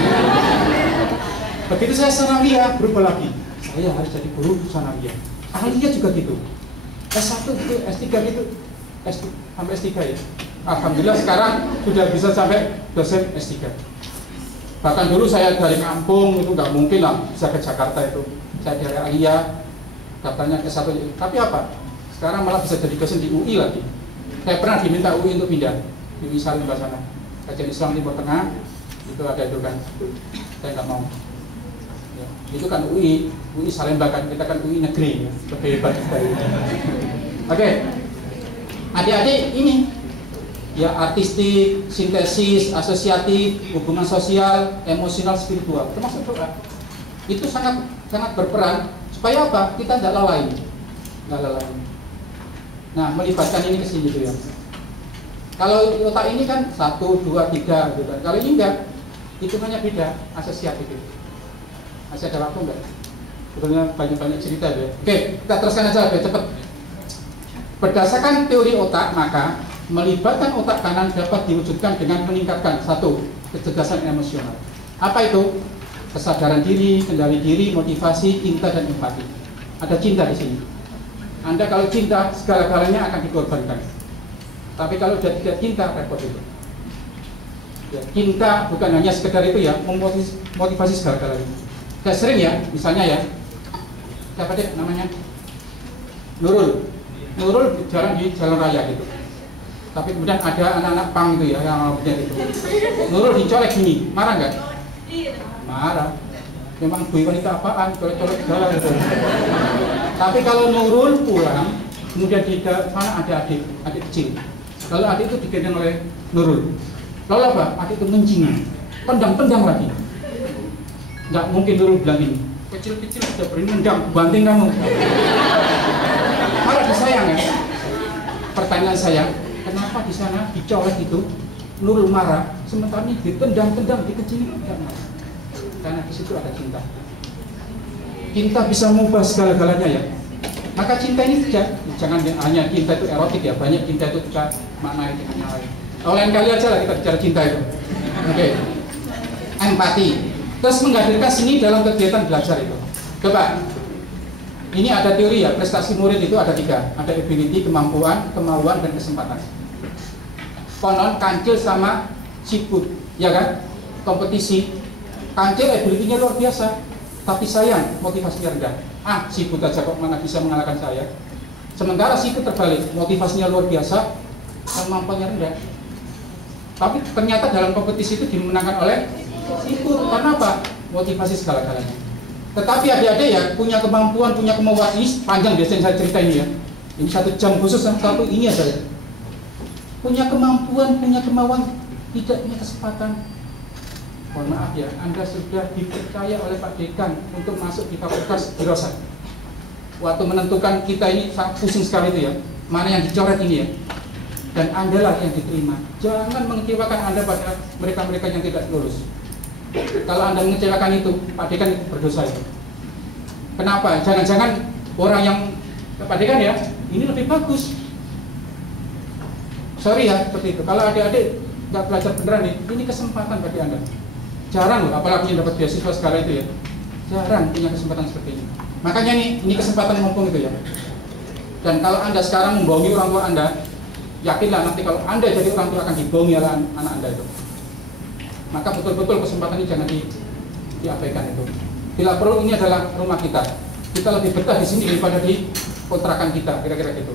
Begitu saya sanawiyah berubah lagi. Saya harus jadi guru sanawiyah. Ahlinya juga gitu. S1 gitu, S3 gitu, sampai S3 ya. Alhamdulillah sekarang sudah bisa sampai dosen S3. Bahkan dulu saya dari kampung itu nggak mungkin lah bisa ke Jakarta itu. Saya dari Alia, daftarnya ke S1. Tapi apa? Sekarang malah bisa jadi dosen di UI lagi. Saya pernah diminta UI untuk pindah di UI Salemba sana. Kajian Islam Timur Tengah itu ada itu kan. Saya nggak mau. Ya, itu kan UI Salemba kan, kita kan UI negeri ya. Lebih hebat dari itu. Oke. Adik-adik ini ya, artistik, sintesis, asosiatif, hubungan sosial, emosional, spiritual, termasuk doa. Itu sangat berperan supaya apa? Kita tidak lalai. Nah, melibatkan ini ke sini gitu ya. Kalau otak ini kan 1, 2, 3 gitu kan. Kalau ini enggak, hitungannya beda, asosiatif itu. Masih ada waktu enggak? Sebenarnya banyak cerita ya. Oke, kita teruskan aja biar cepat. Berdasarkan teori otak, maka melibatkan otak kanan dapat diwujudkan dengan meningkatkan 1. Kecerdasan emosional. Apa itu? Kesadaran diri, kendali diri, motivasi, cinta, dan empati. Ada cinta di sini. Anda kalau cinta, segala-galanya akan dikorbankan. Tapi kalau sudah tidak cinta, repot itu. Ya, cinta bukan hanya sekedar itu ya, memotivasi segala-galanya. Saya sering ya, misalnya ya, siapa deh namanya? Nurul jalan di jalan raya gitu. Tapi kemudian ada anak-anak pang itu ya yang punya itu. Nurul dicolek gini, marah nggak? Marah. Memang gue wanita apaan, colek-colek segala gitu. Tapi kalau Nurul pulang, kemudian di sana ada adik kecil. Lalu adik itu digendong oleh Nurul. Lalu apa? Adik itu menjingan, tendang lagi. Nggak mungkin Nurul bilang ini, kecil-kecil sudah berani nendang, banting kamu. Malah disayang ya. Pertanyaan saya, kenapa di sana dicolek itu Nurul marah, sementara ini ditendang, dikecilin enggak marah? Karena di situ ada cinta. Cinta bisa mengubah segala-galanya ya. Maka cinta ini jangan hanya cinta itu erotik ya, banyak cinta itu kita maknai dengan yang lain. Lain kali aja lah kita bicara cinta itu. Oke. Empati. Terus menghadirkan sini dalam kegiatan belajar itu. Coba. Ini ada teori ya, prestasi murid itu ada 3. Ada ability, kemampuan, kemauan, dan kesempatan. Konon Kancil sama Ciput, ya kan? Kompetisi. Kancil ability-nya luar biasa, tapi sayang motivasinya rendah. Ciput aja kok mana bisa mengalahkan saya. Sementara Ciput terbalik, motivasinya luar biasa, kemampuannya rendah. Tapi ternyata dalam kompetisi itu dimenangkan oleh Ciput. Karena apa? Motivasi segala-galanya. Tetapi adik-adik ya punya kemampuan, punya kemauan. Ini panjang biasanya saya cerita ini ya. Ini 1 jam khusus satu ini aja ya. Punya kemampuan, punya kemauan, tidak punya kesempatan. Mohon maaf ya, Anda sudah dipercaya oleh Pak Dekan untuk masuk di fakultas Dirosat. Waktu menentukan kita ini pusing sekali itu ya, mana yang dicoret ini ya. Dan Anda lah yang diterima. Jangan mengecewakan Anda pada mereka-mereka yang tidak lulus. Kalau Anda mengecewakan itu, Pak Dekan itu berdosa itu. Kenapa? Jangan-jangan orang yang Pak Dekan ya, ini lebih bagus. Sorry ya, seperti itu. Kalau adik-adik nggak belajar beneran nih, ini kesempatan bagi Anda. Jarang loh, apalagi yang dapat beasiswa skala itu ya. Jarang punya kesempatan seperti ini. Makanya ini kesempatan yang mumpung itu ya. Dan kalau Anda sekarang membohongi orang tua Anda, yakinlah nanti kalau Anda jadi orang tua akan dibohongi oleh anak Anda itu. Maka betul-betul kesempatan ini jangan diabaikan itu. Bila perlu ini adalah rumah kita. Kita lebih betah di sini daripada di kontrakan kita, kira-kira gitu.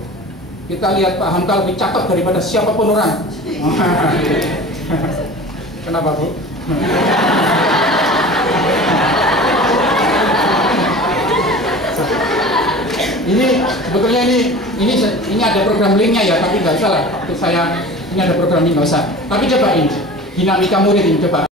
Kita lihat Pak Hamka lebih cakep daripada siapapun orang. Kenapa, Bu? Ini sebetulnya ini ada program linknya ya, tapi nggak usah lah. Waktu saya ini ada program link nggak usah. Tapi coba ini dinamika murid ini coba.